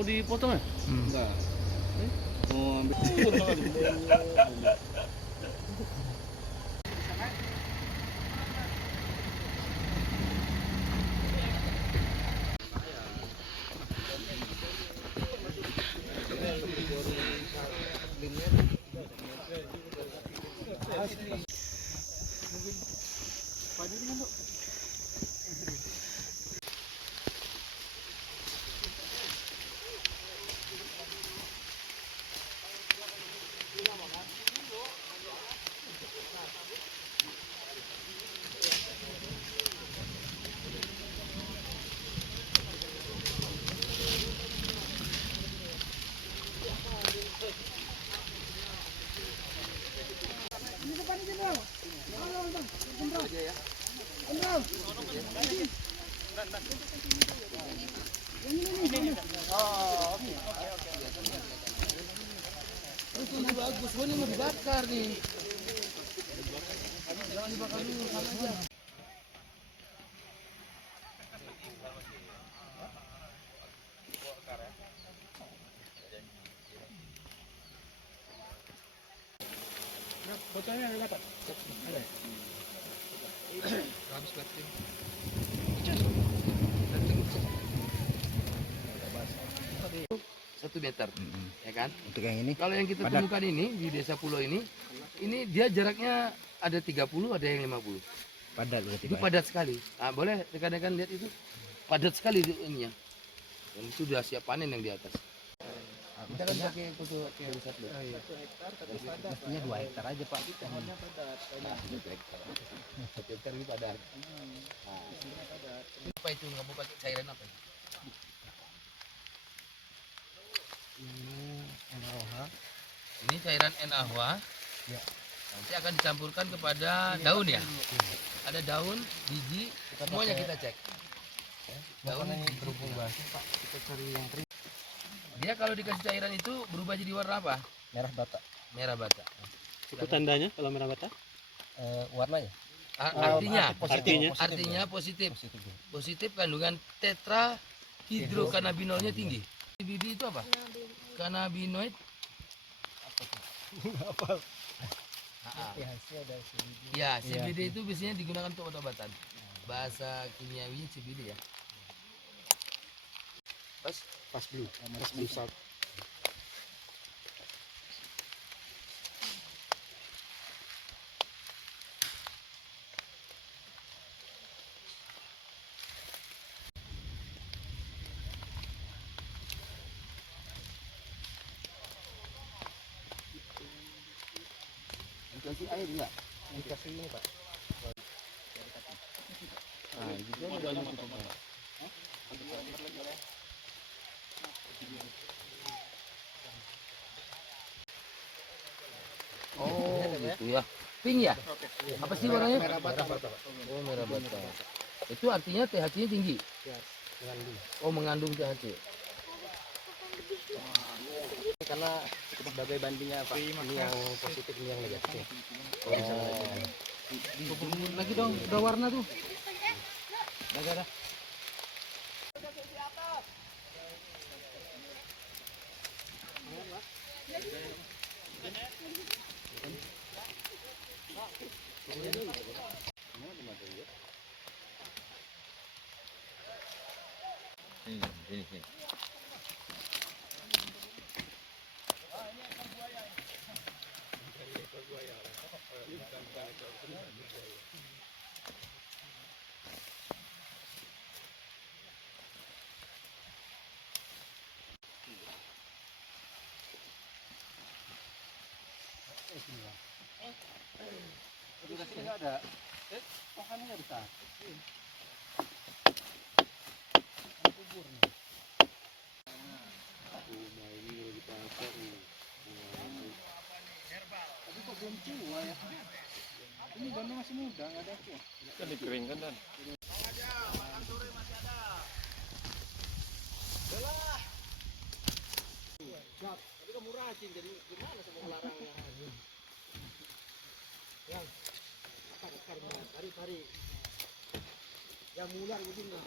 mau dipotong ya? Enggak. Mau ambil. Ini bagus, ini mau dibakar nih. Jangan dibakar dulu, sama aja. Botolnya ada dapat? Ada. Habis baterai. 1 meter, ya kan? Untuk yang ini? Kalau yang kita Padat. temukan ini di Desa Pulau ini dia jaraknya ada 30, ada yang 50. Padat berarti. Itu padat sekali. Nah, boleh rekan-rekan lihat itu. Padat sekali ininya. Dan itu sudah siap panen yang di atas. Kita kan pakai foto yang besar dulu. Mestinya 2 hektar aja Pak. Nah, 1 hektar. 1 hektar ini padat. Nah, apa itu? Kamu pakai cairan apa? Ini cairan NaOH. Ya. Nanti akan dicampurkan kepada daun ya. Ada daun, biji, semuanya kita cek. Daun berhubung basi Pak. Kita cari yang kering. dia kalau dikasih cairan itu berubah jadi warna apa? Merah bata. Merah bata. Itu tandanya kalau merah bata? Warnanya? Artinya positif. Positif kandungan tetrahidrokanabinolnya tinggi. CBD itu apa? Kanabinoid. Ya, CBD itu biasanya digunakan untuk obat-obatan. Bahasa kimiawi CBD ya. Pas blue. Pas blue salt. Dikasih air enggak? Dikasih ini Pak. Nah, itu udah cukup. Oh, gitu ya. Pink ya? Apa sih warnanya? Merah bata. Oh, merah bata. Itu artinya THC-nya tinggi. Oh, mengandung THC. Karena sebagai bandingnya Pak. Ini yang positif, ini yang negatif. Kalau misalnya Lagi dong, udah warna tuh. Dah. Ini. Enggak ada. Pohonnya besar. Kubur nih. Tapi kok belum tua ya? Ini daunnya masih muda, nggak ada tua. Kan dikeringkan dan. Tapi kamu rajin, jadi gimana sama melarangnya? Yang akarnya, tarik. Yang mular begini.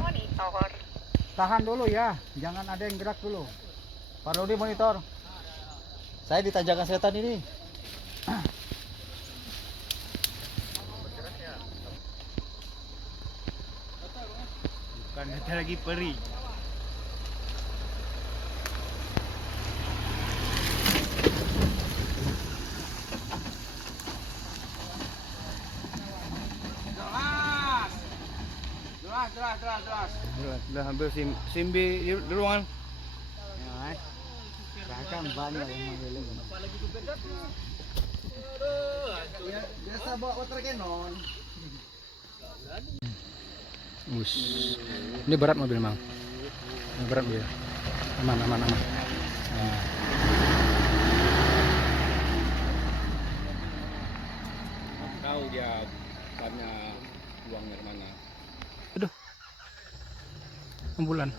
Monitor. Tahan dulu ya, jangan ada yang gerak dulu. Pak Rudi monitor. Saya di Tanjakan Setan ini. Bukan ada lagi peri. Jelas. Udah hampir simbi di ruangan. Bahkan banyak yang memilih. Biasa bawa water cannon. Ini berat mobil, Mang. Ini berat mobil. Aman. Tahu dia bannya uangnya kemana? Ambulan.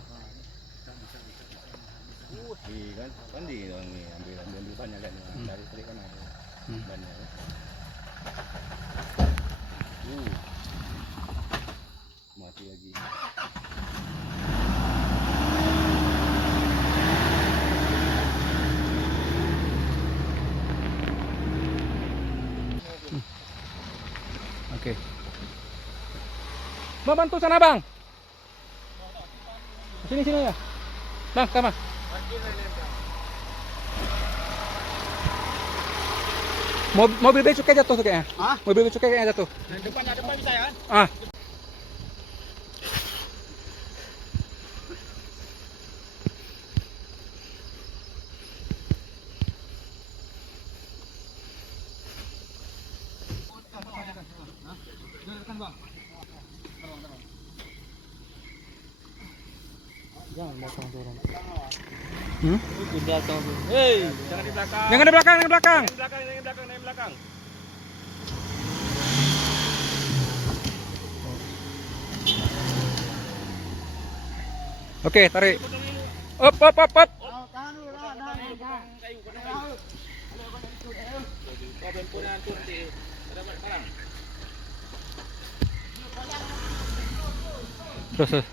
Kan di ambil banyak kan dari tadi kan ada banyak. Mati lagi. Oke. Bang, bantu sana, Bang. Sini ya. Bang, sama. Mobil bea cukai jatuh tuh kayaknya. Mobil bea cukai kayaknya jatuh. Depan bisa ya? Ah. Jangan belakang turun. Di belakang. Hei, jangan di belakang. Jangan di belakang, Yang belakang. Oke, tarik. Up. Tahan dulu lah, tahan. Terus.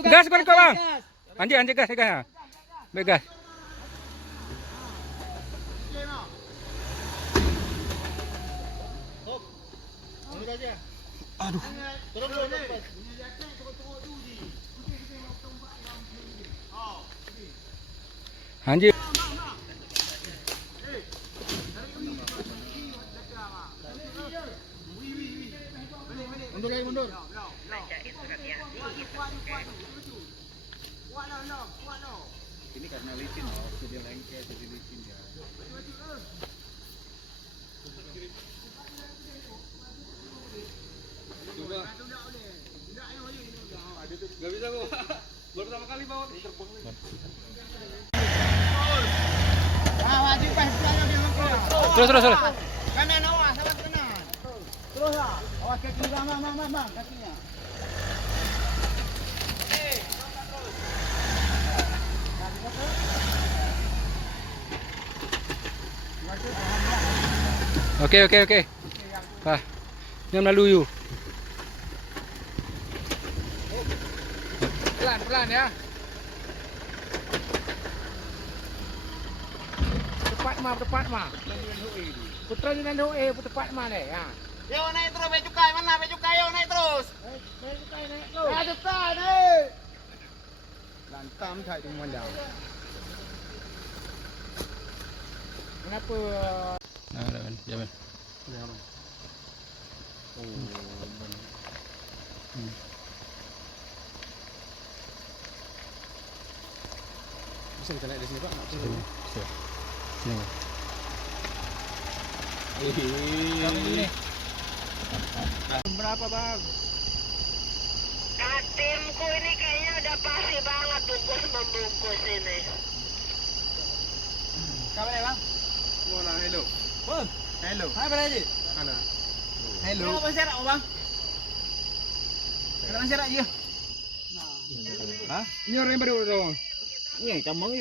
Gas balik kau, Bang. Anjir gas ya. Baik gas. Aduh. Anjir. Mundur. Ini karena licin, jadi lengket, jadi licin ya. Coba. Gak bisa kok. Baru pertama kali bawa. Maju pas dia mengkeluar. Terus. Kanan awas, awas kanan. Terus lah. Awas kaki bang, kakinya. Oke. Pak, yang melalui. Pelan ya. Tepat mah. Putra ni nando tepat mah le. Ya. Yo naik terus bea cukai mana? Bea cukai yo naik terus. Bea cukai naik terus. Bea cukai naik. Lantam thai di Mandang. Kenapa? Nah, jaman. Bisa kita naik di sini, Pak? Sini. Berapa bang? Timku ini kayaknya udah pasti banget bungkus membungkus ini. Kapan ya bang? Wala, hello. Bang. Hello. Hai berapa aja? Ana. Hello. Kenapa serak bang? Kenapa serak je? Hah? Ini orang yang baru dong. Ini kamu